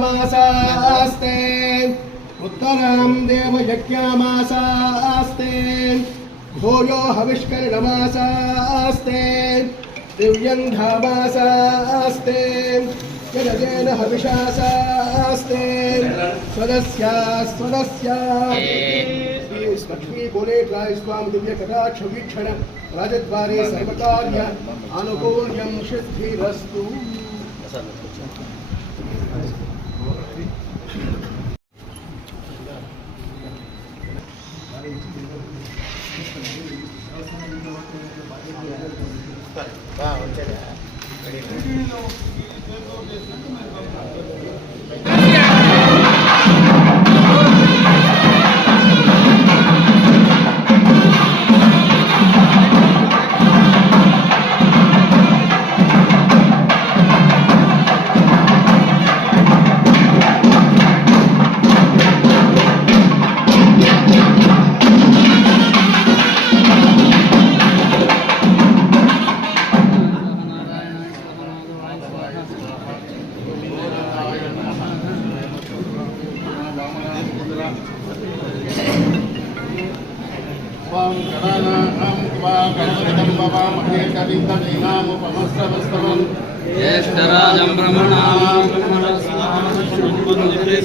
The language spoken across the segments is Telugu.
स्वजानवनस्यामासास्ते उत्तरां देवयज्ञामासास्ते भूयो हविष्करणमासास्ते दिव्यन्धामासास्ते यजतेन हविषासास्ते स्वदस्या लक्ष्मी गोलेट्राय स्वाम दिव्य कटाक्ष वीक्षण राजद्वारे सर्वकार्य अनुकूल्यं सिद्धिरस्तु।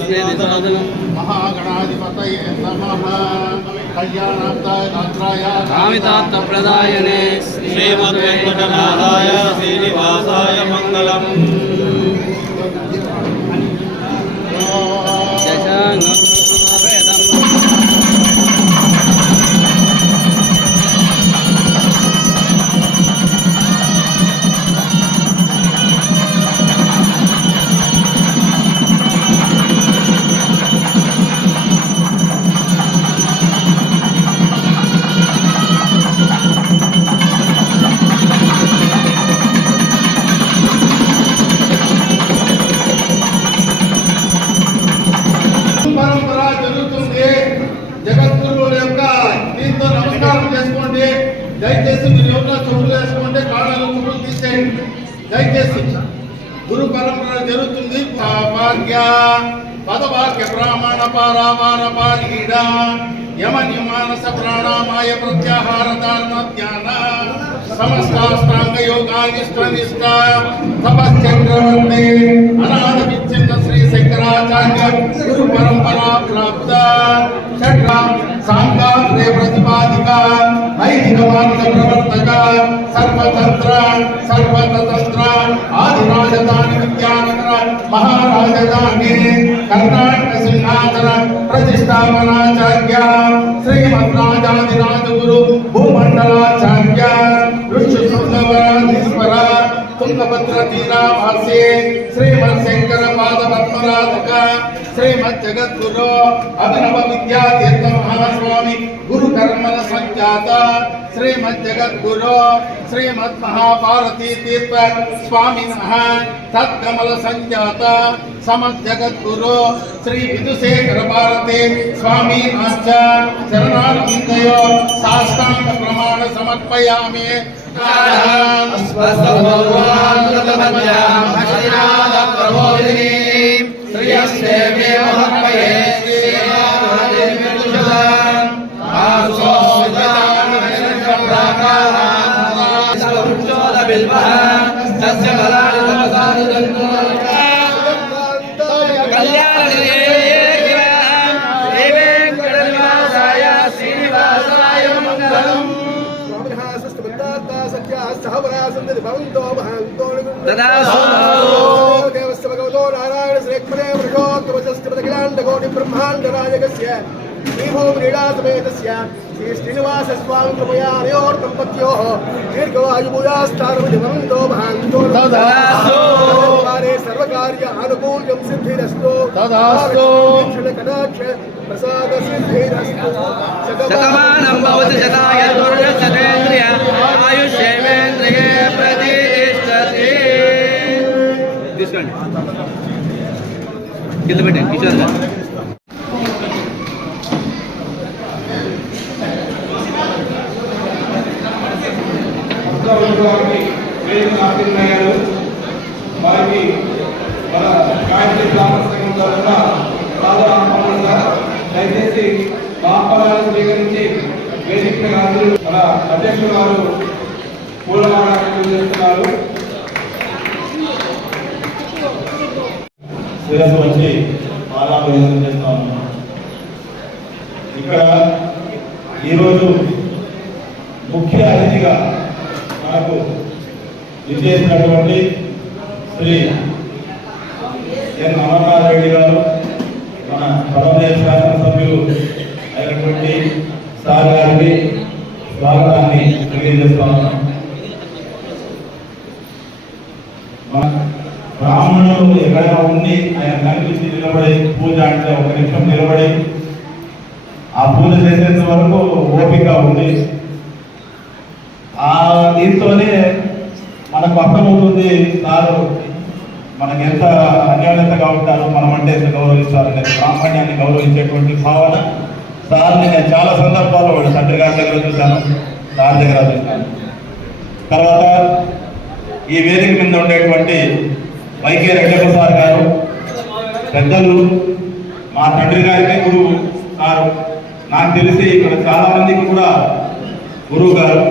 ज्येष्ठराजं महागणाधिपतये नमः। कल्याणार्थाय गात्राय कामितार्थप्रदायने श्रीमद्वेङ्कटनाथाय श्रीनिवासाय मङ्गलम्। దయచేసి మీరు ఎవరైనా చెవులు వేసుకుంటే కాళ్ళలో చెవులు తీసేయండి. దయచేసి గురు పరంపర జరుగుతుంది. భాగ్య పదవాక్య బ్రాహ్మణ పారావార పారీడ యమ నిమానస ప్రాణామాయ ప్రత్యాహార ధారణ ధ్యాన సమస్తాష్టాంగ యోగానిష్ట తపశ్చక్రవర్తి అనాథ విచ్ఛిన్న శ్రీ శంకరాచార్య గురు పరంపరా ప్రాప్త షట్ర సాంగాగ్రే ప్రతిపాదిక ఐహిక మార్గ ప్రవర్తక సర్వతంత్ర సర్వతంత్ర ఆదిరాజధాని విద్యానగర మహారాజధాని కర్ణాటక సింహాసన ప్రతిష్టాపనాచార్య శ్రీమద్రాజాదిరాజ గురు భూమండలాచార్య ఋషి సుందవరాధీశ్వర తుంగభద్ర తీరాభాస్యే శ్రీమత్శంకర పాద పద్మరాధక శ్రీమజ్జగద్గురు అభినవ విద్యాతీర్థ మహాస్వామి గురు కర్మల సంజాత శ్రీమజ్జగద్గురు శ్రీమద్ మహాభారతీ తీర్థ స్వామినః తత్కమల సంజాత సమజ్జగద్గురు శ్రీ విధుశేఖర భారతి స్వామి నాచ చరణారవిందయో సాష్టాంగ ప్రమాణ సమర్పయామి. नारायण श्रेष्ठे वृषोत्तमस्ति ब्रह्मांड राजकस्य श्रीभूमिलीलासमेतस्य श्री श्रीनिवास स्वामी कृपयानयोर दंपत्योः दीर्घवायुभूयास्तारमणिभवन्तो भान्तो द्वारे सर्वकार्य आनुकूल्यं सिद्धिरस्तु तदास्तु कटाक्ष प्रसाद सिद्धिरस्तु शतमानं भवति शताय दुर्गशतेन्द्रिय आयुष्येवेन्द्रिये प्रतिष्ठति. తీసుకోండి కింద పెట్టండి కిషోర్ గారు. వారికి మన గాయత్రి గ్రామస్థం తరఫున సాధారణ దయచేసి బాపరాలను స్వీకరించి వేదిక గారు మన అధ్యక్షులు వారు పూలమాలను చేస్తున్నారు. శిరస్సు వచ్చి పాదాభివందనం చేస్తా ఉన్నాం. ఇక్కడ ఈరోజు ముఖ్య అతిథిగా మనకు విచ్చేసినటువంటి శ్రీ ఎన్ అమర్నాథ్ రెడ్డి గారు, మన పరమదేశ శాసనసభ్యులు అయినటువంటి సార్ గారికి స్వాగతాన్ని తెలియజేస్తా ఉన్నాం. బ్రాహ్మణులు ఎక్కడైనా ఉండి ఆయన కనిపించి నిలబడి పూజ అంటే ఒక నిమిషం నిలబడి ఆ పూజ చేసేంత వరకు ఓపిక ఉంది. ఆ దీంతోనే మనకు అర్థమవుతుంది సారు మనకి ఎంత అన్యోన్యతగా ఉంటారు, మనం అంటే ఎంత గౌరవిస్తారు అనేది, బ్రాహ్మణ్యాన్ని గౌరవించేటువంటి భావన సార్ని నేను చాలా సందర్భాల్లో తండ్రి గారి దగ్గర చూశాను, సార్ దగ్గర చూశాను. తర్వాత ఈ వేదిక మీద ఉండేటువంటి వైకే రెడ్డప్ప సార్ గారు పెద్దలు, మా తండ్రి గారికి గురువు సారు, నాకు తెలిసి ఇక్కడ చాలా మందికి కూడా గురువు గారు,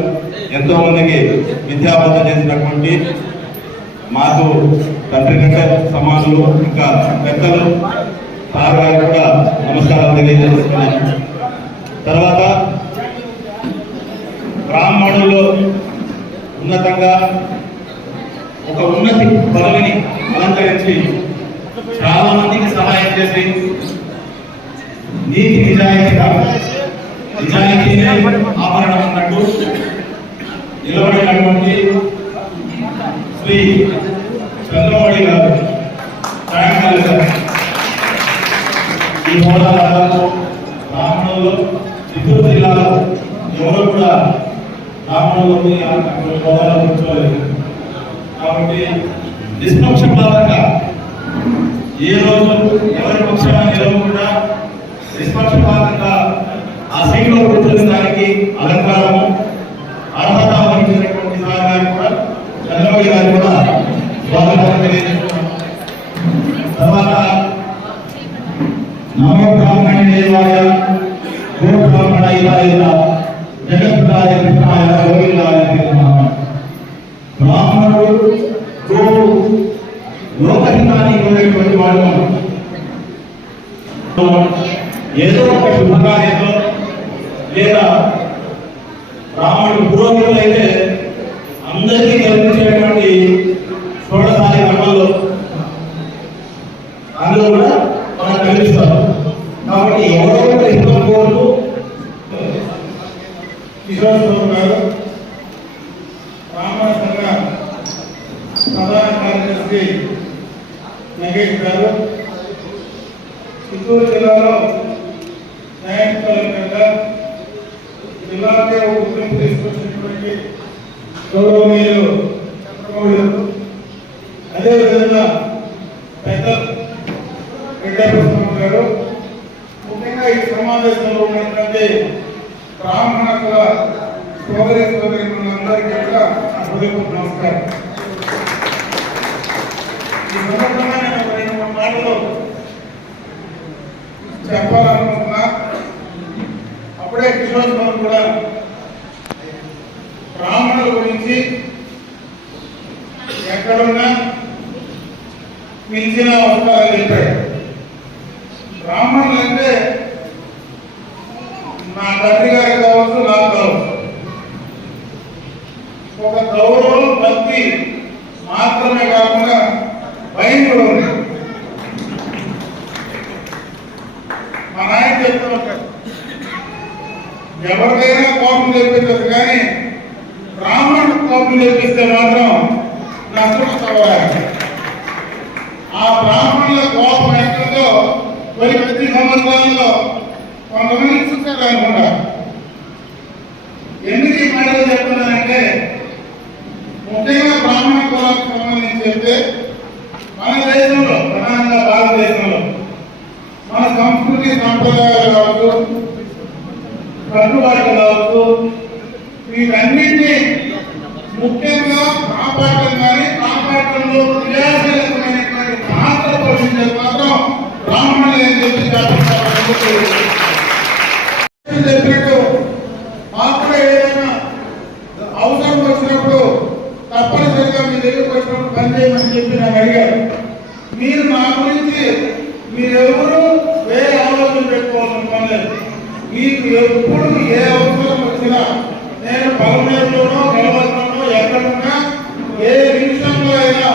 ఎంతో మందికి విద్యాబోధన చేసినటువంటి మాకు తండ్రి కంటే సమానులు ఇంకా పెద్దలు సార్ గారు కూడా నమస్కారాలు తెలియజేస్తున్నాను. తర్వాత బ్రాహ్మణుల్లో ఉన్నతంగా ఒక ఉన్నతి పదవిని అలంకరించి చాలా మందికి సహాయం చేసి నీతి నిజాయితీగా నిజాయితీనే ఆభరణం అన్నట్టు నిలబడినటువంటి శ్రీ చంద్రమౌళి గారు, సాయంకాలం గారు ఈ హోదా బ్రాహ్మణుల్లో చిత్తూరు జిల్లాలో ఎవరు కూడా బ్రాహ్మణులు హోదాలో కూర్చోలేదు. కాబట్టి నిష్పక్షపాతంగా ఏ రోజు ఎవరి పక్షాన నిలవకుండా నిష్పక్షపాతంగా ఆ సీట్లో కూర్చున్న దానికి అలంకారము అర్హత వహించినటువంటి సార్ గారికి కూడా, చంద్రబాబు గారు కూడా స్వాగతం తెలియజేస్తున్నాం. తర్వాత నమో బ్రాహ్మణ దేవాయ గో బ్రాహ్మణ ఇలాయ జగత్తాయ కృష్ణాయ గోవిందాయ బ్రాహ్మణుడు గోవు లోకహితాన్ని కోరేటువంటి వాడు. ఏదో ఒక శుభకార్యంలో లేదా బ్రాహ్మణుడు పురోహితులు అయితే అందరికీ కల్పించేటువంటి షోడశాలి కర్మల్లో అందులో కూడా మనం కల్పిస్తారు. కాబట్టి ఎవరో ఒక హితం కోరుతూ కిషోర్ గారు బ్రాహ్మణ సంఘ ఆర్ఎస్పి నగేష్ గారు, చిత్తూరు జిల్లాలో న్యాయస్థానంగా జిల్లాకే గుర్తింపు తీసుకొచ్చినటువంటి గౌరవనీయులు చంద్రబాబు, అదేవిధంగా పెద్ద రెడ్డప్ప గారు, ముఖ్యంగా ఈ సమావేశంలో ఉన్నటువంటి బ్రాహ్మణ కుల సోదరి సోదరులందరికీ కూడా హృదయపూర్వక నమస్కారం. ఈ సందర్భంగా నేను ఒక 2-3 మాటలు చెప్పాలనుకుంటున్నా. అప్పుడే కిషోర్ గారు కూడా బ్రాహ్మణుల గురించి ఎక్కడున్నా మించిన అవసరాలు చెప్పాడు. బ్రాహ్మణులు అంటే నా తండ్రి గారికి కావచ్చు, నాకు కావచ్చు, ఒక గౌరవం భక్తి మాత్రమే కాకుండా భయం కూడా ఉంది. మా నాయన చెప్తూ ఉంటాడు, ఎవరికైనా కోపం తెప్పించదు, కానీ బ్రాహ్మణుడు కోపం తెప్పిస్తే మాత్రం నష్టపోవాలి. ఆ బ్రాహ్మణుల కోపం ఎక్కడో ప్రతి సంవత్సరాల్లో కొంతమంది చూసారు అనుకుంటా. ఎందుకు ఈ మాటలు చెప్తున్నానంటే, ముఖ్యంగా బ్రాహ్మణ కులానికి సంబంధించి చెప్తే మన దేశంలో, ప్రధానంగా భారతదేశంలో మన సంస్కృతి సంప్రదాయాలు కావచ్చు, కట్టుబాట్లు కావచ్చు, వీటన్నింటినీ ముఖ్యంగా కాపాడటం కానీ కాపాడటంలో క్రియాశీలకమైనటువంటి పాత్ర పోషించేది మాత్రం బ్రాహ్మణులు అని చెప్పి చెప్పినట్టు మాకు కూడా ఏదైనా అవసరం వచ్చినప్పుడు తప్పనిసరిగా మీ దగ్గరకు వచ్చినప్పుడు పనిచేయమని చెప్పి నాకు అడిగారు. మీరు నా గురించి మీరెవరూ వేరే ఆలోచన పెట్టుకోవాల్సిన పని లేదు. మీకు ఎప్పుడు ఏ అవసరం వచ్చినా నేను పలమేరులోనో గెలవల్లోనో ఎక్కడున్నా ఏ విషయంలో అయినా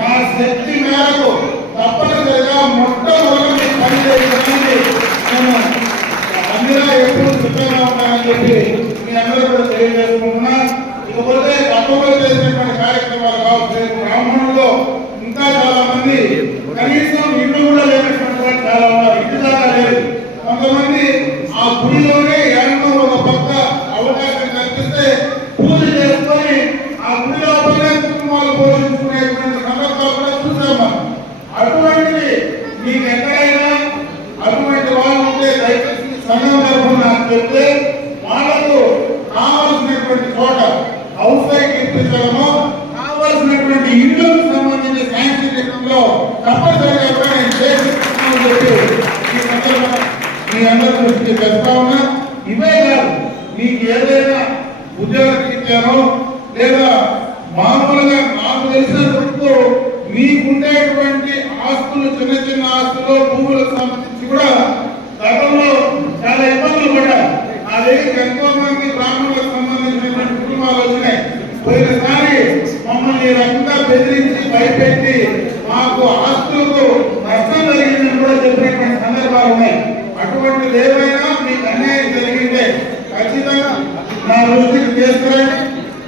నా శక్తి మేరకు తప్పనిసరిగా మొట్టమొదటి పని చేయడానికి నేను అందులో ఎప్పుడు సిద్ధంగా ఉంటానని చెప్పి మీ అందరూ కూడా తెలియజేసుకుంటున్నా. ఇకపోతే తప్పకుండా చేసినటువంటి కార్యక్రమాలు కావచ్చు. బ్రాహ్మణుల్లో ఇంకా చాలా మంది కనీసం ఇల్లు కూడా లేనటువంటి వాళ్ళు చాలా ఉన్నారు. ఇంటి దాకా లేదు. కొంతమంది ఆ గుడిలోనే ఏమో ఒక పక్క అవకాశం కల్పిస్తే పూజ చేసుకొని ఆ గుడి లోపలనే కుటుంబాలు పోషించుకునేటువంటి సందర్భాలు కూడా చూసాము. అటువంటివి మీకు ఎక్కడైనా అటువంటి వాళ్ళు ఉంటే దయచేసి సంఘం తరఫున నాకు చెప్తే వాళ్ళకు కావాల్సినటువంటి చోట హౌస్ సైట్ ఇప్పించడము, కావాల్సినటువంటి ఇళ్లకు సంబంధించి శాంక్షన్ చేయడంలో తప్పనిసరిగా కూడా నేను చేస్తున్నానని చెప్పి ఈ సందర్భంగా మీ అందరి దృష్టికి తెస్తా ఉన్నా. ఇవే కాదు, మీకు ఏదైనా ఉద్యోగం ఇచ్చారో లేదా మామూలుగా నాకు తెలిసినందుకు మీకుండేటువంటి ఆస్తులు, చిన్న చిన్న ఆస్తులు, భూములకు సంబంధించి కూడా గతంలో చాలా ఇబ్బందులు పడ్డారు. నా దగ్గరికి ఎంతో మంది బ్రాహ్మణులకు సంబంధించినటువంటి కుటుంబాలు వచ్చినాయి. పోయినసారి మమ్మల్ని ఈ రకంగా బెదిరించి భయపెట్టి మాకు ఆస్తులకు నష్టం జరిగిందని కూడా చెప్పినటువంటి సందర్భాలు ఉన్నాయి. అటువంటిది ఏమైనా మీకు అన్యాయం జరిగితే ఖచ్చితంగా నా దృష్టికి తీసుకురండి.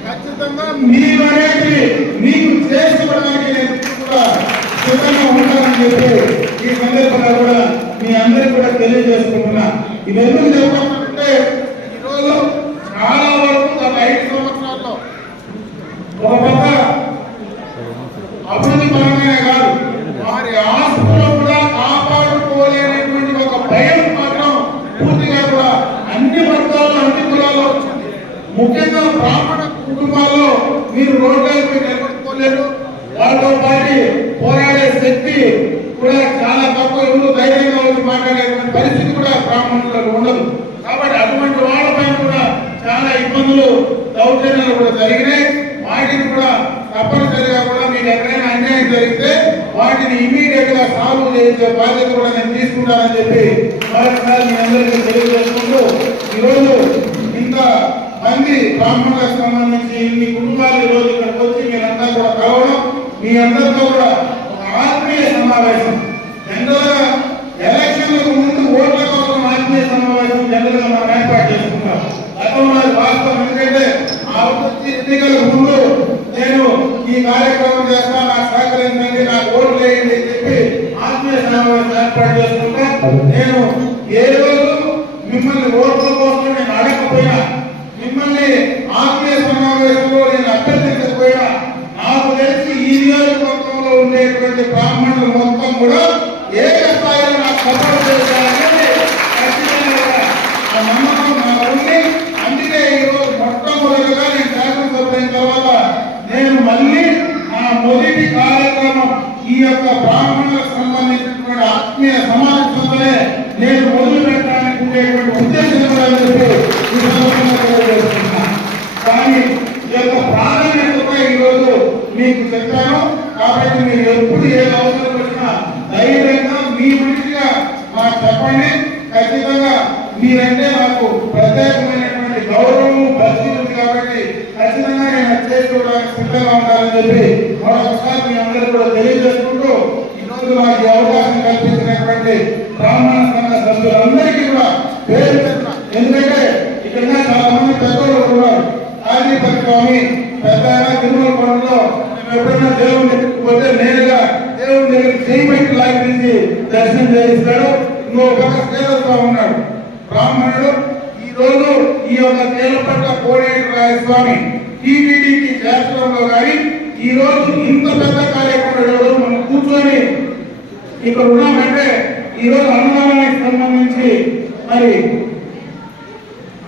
ఖచ్చితంగా మీరు అనేది మీకు చేసుకోవడానికి నేను కూడా సిద్ధంగా ఉంటానని చెప్పి ఈ సందర్భంగా కూడా మీ అందరికీ కూడా తెలియజేసుకుంటున్నా. ఇవన్నీ చెప్పాలంటే ఈరోజు చాలా వరకు గత 5 సంవత్సరాల్లో ఒక పక్క అభివృద్ధి పరంగానే కాదు, వారి ఆస్తులు కూడా కాపాడుకోలేనటువంటి ఒక భయం మాత్రం పూర్తిగా కూడా అన్ని వర్గాల్లో, అన్ని కులాల్లో వచ్చింది. ముఖ్యంగా బ్రాహ్మణ కుటుంబాల్లో మీరు రోడ్లపై నిలబడుకోలేరు. వాళ్ళతో పాటు పోరాడే శక్తి కూడా చాలా తక్కువ. ఎవరు ధైర్యంగా వచ్చి మాట్లాడేటువంటి పరిస్థితి కూడా బ్రాహ్మణులకు ఉండదు. కాబట్టి అటువంటి వాళ్ళపైన కూడా చాలా ఇబ్బందులు, దౌర్జన్యాలు కూడా జరిగినాయి. వాటిని కూడా తప్పనిసరిగా కూడా మీకు ఎక్కడైనా అన్యాయం జరిగితే వాటిని ఇమీడియట్ గా సాల్వ్ చేసే బాధ్యత కూడా నేను తీసుకుంటానని చెప్పి మరొకసారి మీ అందరికీ తెలియజేసుకుంటూ, ఈరోజు ఇంత మంది బ్రాహ్మణులకు సంబంధించి ఇన్ని కుటుంబాలు ఈరోజు ఇక్కడికి వచ్చి మీరంతా కూడా కలవడం, మీ అందరితో కూడా ఒక ఆత్మీయ సమావేశం. జనరల్ గా ఎలక్షన్లకు ముందు ఓట్ల కోసం ఆత్మీయ సమావేశం జనరల్ గా మనం ఏర్పాటు చేసుకుంటాం. గతంలో వాస్తవం. ఎందుకంటే ఆ ఎన్నికలకు ముందు నేను ఈ కార్యక్రమం చేస్తాను, సహకరించండి, నాకు ఓట్లు వేయండి అని చెప్పి ఆత్మీయ సమావేశం ఏర్పాటు చేసుకుంటే నేను ఏ రోజు మిమ్మల్ని ఓట్ల కోసం నేను అడగకపోయినా, మిమ్మల్ని ఆత్మీయ సమావేశంలో నేను అభ్యర్థించకపోయినా, నాకు తెలిసి ఈ నియోజకవర్గంలో ఉండేటువంటి బ్రాహ్మణులు మొత్తం కూడా ఏక స్థాయిలో నాకు సపోర్ట్ చేశారనేది ఖచ్చితంగా ఆ నమ్మకం నాకు ఉంది. అందుకే ఈరోజు మొట్టమొదటిగా నేను శాసనసభ్యులైన తర్వాత నేను మళ్ళీ నా మొదటి కార్యక్రమం ఈ యొక్క బ్రాహ్మణులకు సంబంధించినటువంటి ఆత్మీయ సమావేశంలోనే నేను మొదలు పెట్టడానికి ఉండేటువంటి ఉద్దేశం కూడా చెప్పి ఈ సందర్భంగా తెలియజేస్తున్నా. కానీ ఈ యొక్క ప్రాధాన్యతగా ఈరోజు మీకు చెప్పాను. కాబట్టి మీరు ఎప్పుడు ఏ అవసరం వచ్చినా ధైర్యంగా మీ మనిషిగా మాకు చెప్పండి. ఖచ్చితంగా మీరంటే నాకు ప్రత్యేకమైనటువంటి గౌరవం భక్తి ఉంది కాబట్టి ఖచ్చితంగా నేను చేసుకోవడానికి సిద్ధంగా ఉండాలని చెప్పి మరొకసారి మీ అందరూ కూడా తెలియజేసుకుంటూ ఈరోజు నాకు ఈ అవకాశం కల్పించినటువంటి బ్రాహ్మణ సంఘ సభ్యులందరికీ కూడా పేరు పెడుతున్నా. ఎందుకంటే ఇక్కడ చాలా మంది పెద్దలు ఉన్నారు. కాళీపతి స్వామి పెద్ద తిరుమల కొండలో మేము ఎప్పుడైనా దేవుని దగ్గరికి పోతే నేరుగా దేవుని దగ్గరికి చేయబెట్టి లాగించి దర్శనం చేయిస్తాడు. ఇంకో పక్క శ్రీధర్ ఉన్నాడు బ్రాహ్మణుడు. ఈ రోజు ఈ యొక్క తేలపట్ల కోడేటి స్వామి టీటీడీకి చేర్చడంలో కానీ ఈ రోజు ఇంత పెద్ద కార్యక్రమంలో మనం కూర్చొని ఇక్కడ ఉన్నామంటే ఈ రోజు అన్నదానానికి సంబంధించి మరి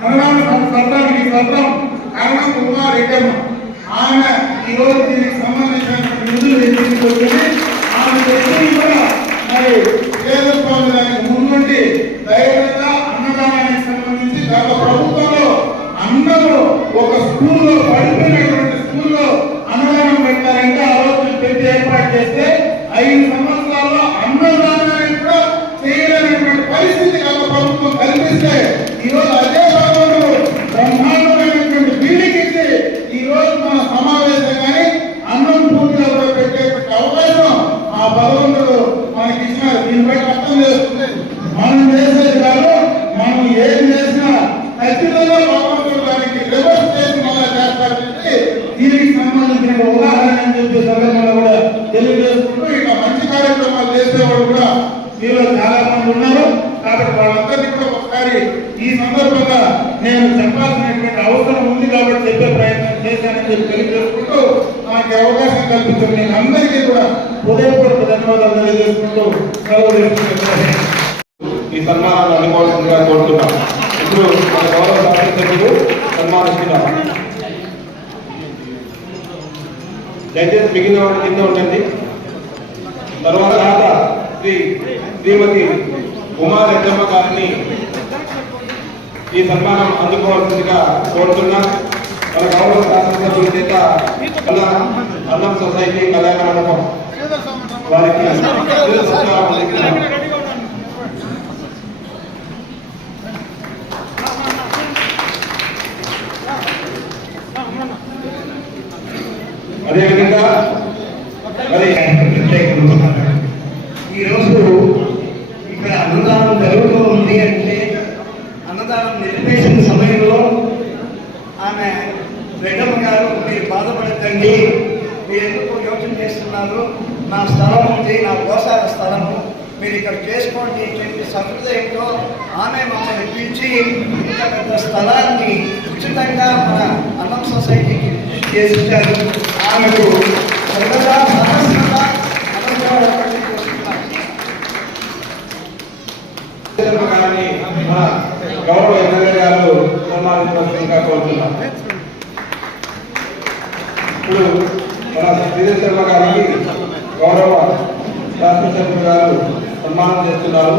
అన్నదాన సత్రానికి సత్రం కారణం ఉమారెడ్డమ్మ ఆమె ఈ రోజు దీనికి సంబంధించిన నిధులు తీసుకొచ్చింది. ఆమె వ్యక్తిని కూడా మరి స్వామి దానికి ముందుండి ధైర్యంగా అన్నదానానికి సంబంధించి గత ప్రభుత్వంలో అందరూ ఒక స్కూల్లో పడిపోయినటువంటి స్కూల్లో అన్నదానం పెట్టారంటే ఆ రోజు పెట్టి ఏర్పాటు చేస్తే 5 సంవత్సరాల్లో అన్నదానాన్ని కూడా చేయలేనటువంటి పరిస్థితి గత ప్రభుత్వం కల్పిస్తే ఈ రోజు అదే భగవంతుడు బ్రహ్మాండమైనటువంటి బిల్డింగ్ ఇచ్చి ఈ రోజు మన సమావేశం కానీ అన్నం పూర్తిగా కూడా పెట్టేటువంటి అవకాశం ఆ భగవంతుడు మనకి ఇచ్చినారు. దీన్ని బట్టి అర్థం చేసుకుంటే మనం చేసేది కాదు, మనం ఏం చేసినా ఖచ్చితంగా భగవంతుడు దానికి రివర్స్ చేసి మళ్ళా చేస్తారంటే దీనికి సంబంధించిన ఉదాహరణ అని చెప్పి సందర్భంగా కూడా తెలియజేసుకుంటూ ఇట్లా మంచి కార్యక్రమాలు చేసేవాడు కూడా మీలో చాలా మంది ఉన్నారు. కాబట్టి వాళ్ళందరినీ కూడా ఒకసారి ఈ సందర్భంగా నేను చెప్పాల్సినటువంటి అవసరం ఉంది కాబట్టి చెప్పే ప్రయత్నం చేశానని చెప్పి తెలియజేసుకుంటూ నాకు అవకాశం కల్పించిన నేను అందరికీ కూడా హృదయపూర్వక ధన్యవాదాలు తెలియజేసుకుంటూ సెలవు తీసుకుంటున్నాను. ఈ సన్మానాన్ని అందుకోవాల్సిందిగా కోరుతున్నాం. ఇప్పుడు మన గౌరవ శాసనసభ్యులు సన్మానిస్తున్నాం. దయచేసి మిగిలిన వారి కింద ఉండండి. తర్వాత శ్రీమతి ఉమారెడ్డమ్మ గారిని ఈ సన్మానం అందుకోవాల్సిందిగా కోరుతున్నా. మన గౌరవ శాసనసభ్యుల చేత అన్నం సొసైటీ కళ్యాణ మండపం వారికి అదేవిధంగా మరి ఈరోజు ఇక్కడ అన్నదానం జరుగుతూ ఉంది అంటే అన్నదానం నిలిపేసిన సమయంలో ఆమె రెడ్డమ్మ గారు మీరు బాధపడద్దండి, మీరు ఎందుకు యోచన చేస్తున్నారు, నా స్థలం ఉంది, నా గోశాల స్థలము, మీరు ఇక్కడ చేసుకోండి అని చెప్పి సహృదయంతో ఆమె మమ్మల్ని పిలిచి ఇంత పెద్ద స్థలాన్ని ఉచితంగా మన అన్నం సొసైటీకి చేసిచ్చారు. ఆమెకు సర్వదా సహస్రంగా మన గౌరవ ఎమ్మెల్యే గారు సన్మానించవలసిందిగా కోరుతున్నాం. ఇప్పుడు మన శ్రీధర్ శర్మ గారికి గౌరవ శాసనసభ్యులు గారు సన్మానం చేస్తున్నారు.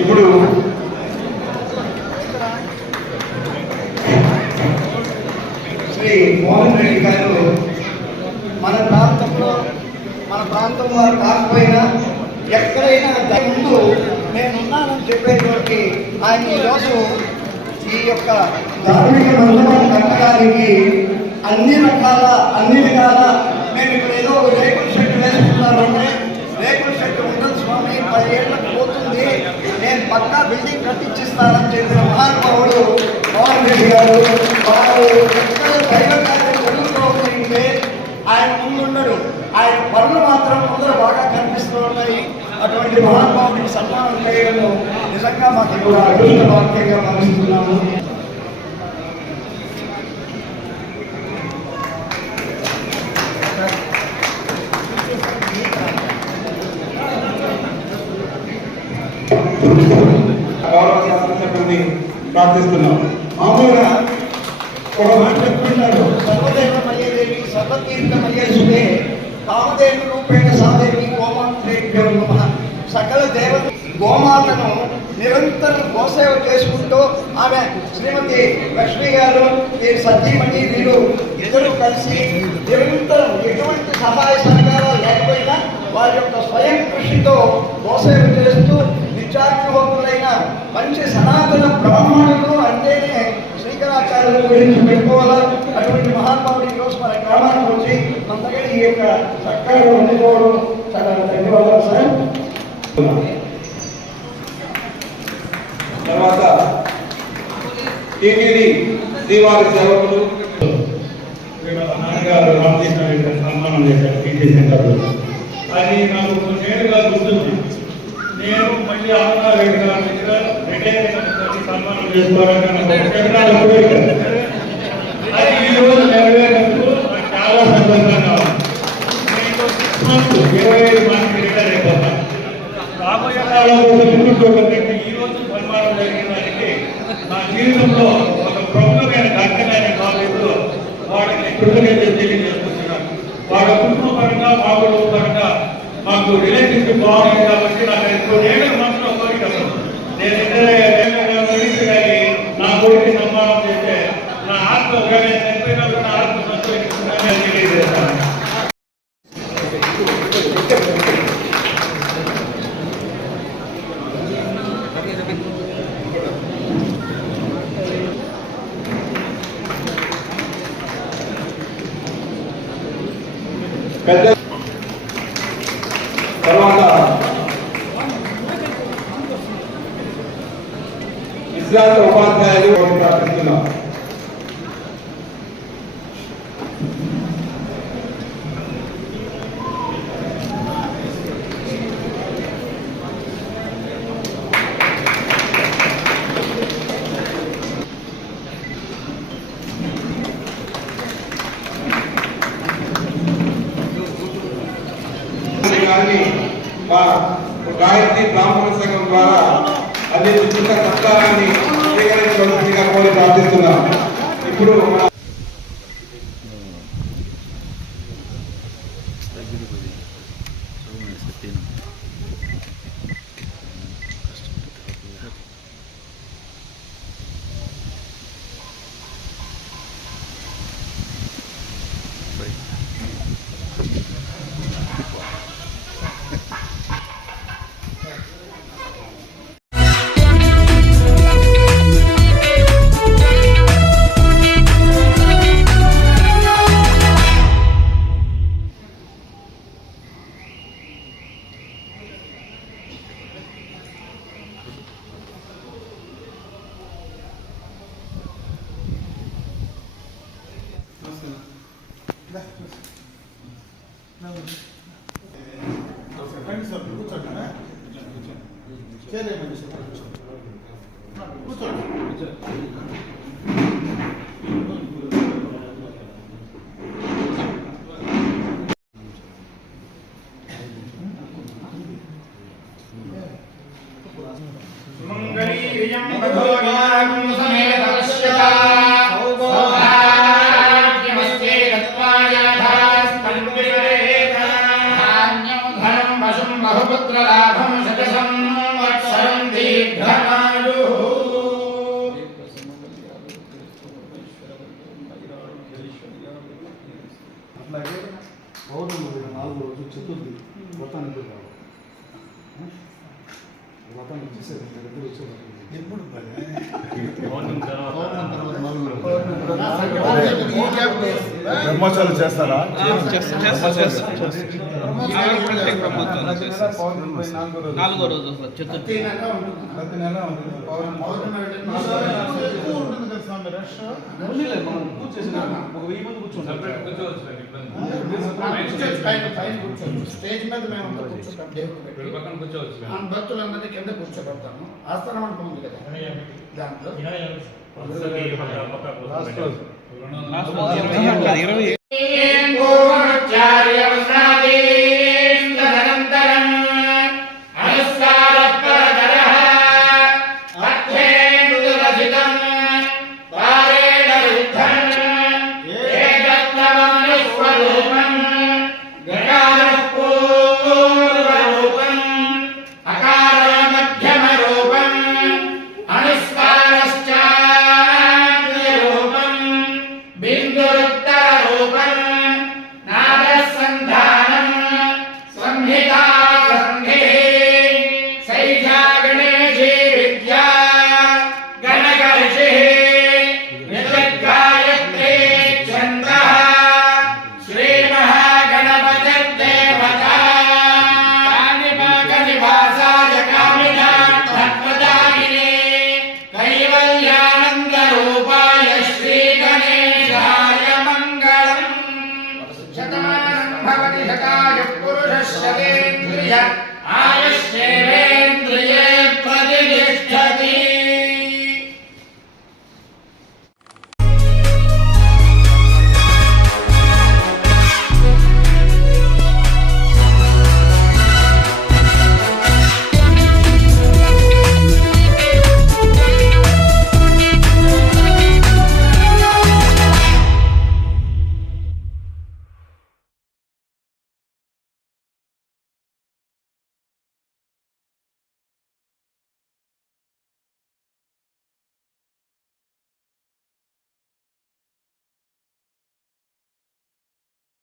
ఇప్పుడు శ్రీ మోహన్ రెడ్డి గారు మన ప్రాంతం వారు కాకపోయినా ఎక్కడైనా ముందు నేనున్నానని చెప్పేటువంటి ఆయన ఈరోజు ఈ యొక్క ధార్మిక మందిరం కట్టడానికి అన్ని విధాల మేము ఇక్కడ ఏదో రేకుల షెడ్ వేసుకున్నారంటే రేకుల షెడ్ ఉండదు స్వామి, 10 ఏళ్ళకు పోతుంది. నేను పక్కా బిల్డింగ్ కట్టించిస్తానని చెప్పిన మహానుభావుడు పవన్ రెడ్డి గారు. వారు ఎక్కడ దైవ కార్యం జరుగుతుంటే ఆయన ముందున్నాడు, ఆయన పనులు మాత్రం ముందర బాగా కనిపిస్తూ ఉన్నాయి. అటువంటి మహానుభావుడికి సన్మానం చేయడం నిజంగా మాకు కూడా అదృష్ట వాక్యంగా భావిస్తున్నాము. ప్రార్థిస్తున్నాం. మామూలుగా ఒక మాట చెప్తున్నారు, సర్వదేవమయ్యేదేవి సర్వతీర్థమయ్యేసుదే కామదేవి రూపేణ సాదేవి గోమాత్రేభ్యో నమః. సకల దేవత గోమాతను నిరంతరం గోసేవ చేసుకుంటూ ఆమె శ్రీమతి లక్ష్మి గారు సతీమణి వీరు ఇద్దరు కలిసి నిరంతరం ఎటువంటి సహాయ సహకారాలు లేకపోయినా వారి యొక్క స్వయం కృషితో గోసేవ చేస్తూ నిత్యాగ్నిహోత్రులైన మంచి సనాతన బ్రాహ్మణులు అంటేనే శ్రీకరాచార్యుల గురించి పెట్టుకోవాలా. అటువంటి మహాత్ముడి రోజు మన గ్రామానికి వచ్చి మన దగ్గర ఈ యొక్క సత్కారం అందుకోవడం చాలా ధన్యవాదాలు సార్. తర్వాత టీటీడీ శ్రీవారి సేవకులు నాన్నగారు రామకృష్ణ రెడ్డి సన్మానం చేశారు టీటీ సెంటర్లో. అది నాకు నేరుగా గుర్తుంది. నేను మళ్ళీ ఆనందరెడ్డి గారి దగ్గర రిటైర్ సన్మానం చేసుకోవాలని అది ఈ రోజు నెరవేరినందుకు నాకు చాలా సంతోషంగా ఉంది. 25 మందికి రిటైర్ అయిపోతాను. రాబోయే కాలంలో ఈ రోజు సన్మానం జరిగిన దానికి నా జీవితంలో ఒక ప్రముఖమైన ఘట్టమైన భావిస్తూ వాడిని కృతజ్ఞతలు తెలియజేస్తున్నాను. వాళ్ళ కుటుంబ పరంగా మామూలు పరంగా మాకు రిలేషన్షిప్ బాగుంది కాబట్టి నాకు ఎక్కువ మనసులో కోరిక నేను కానీ నా కోరిక సన్మానం చేస్తే నా ఆత్మ చనిపోయినప్పుడు నా ఆత్మ సంతోషిస్తుందని తెలియజేస్తాను. పెద్ద తర్వాత విశ్రాంత ఉపాధ్యాయులు ప్రార్థిస్తున్నాం. మా గాయత్రి బ్రాహ్మణ సంఘం ద్వారా అన్ని ఉచిత సత్కారాన్ని స్వీకరించవలసిందిగా కోరి ప్రార్థిస్తున్నాం. ఇప్పుడు అట్లాగే పౌర్ణమి 4 రోజు చతుర్థి వ్రతానికి వ్రతం వచ్చేసేది దగ్గర వచ్చేవాళ్ళు ఎప్పుడు పౌర్ణమి తర్వాత 4 రోజు బ్రహ్మోత్సవాలు చేస్తారా? ప్రత్యేక బ్రహ్మోత్సవం చేస్తారు. పౌర్ణమి 4వ రోజు చతుర్థి. ప్రతి నెల ఉంటుంది పౌర్ణమి ఎక్కువ ఉంటుంది కదా స్వామి రష్ మనం పూజ చేసిన ఒక 1000 మంది కూర్చుంటాం. స్టేజ్ మీద మేము అంతా కూర్చుంటాం. దేవుడు భక్తులందరినీ కింద కూర్చోబెడతాము. ఆస్థానం మండపం ఉంది కదా దాంట్లో లాస్ట్ 20 శతమానం భవతి శతాయ పురుష శతేంద్రియ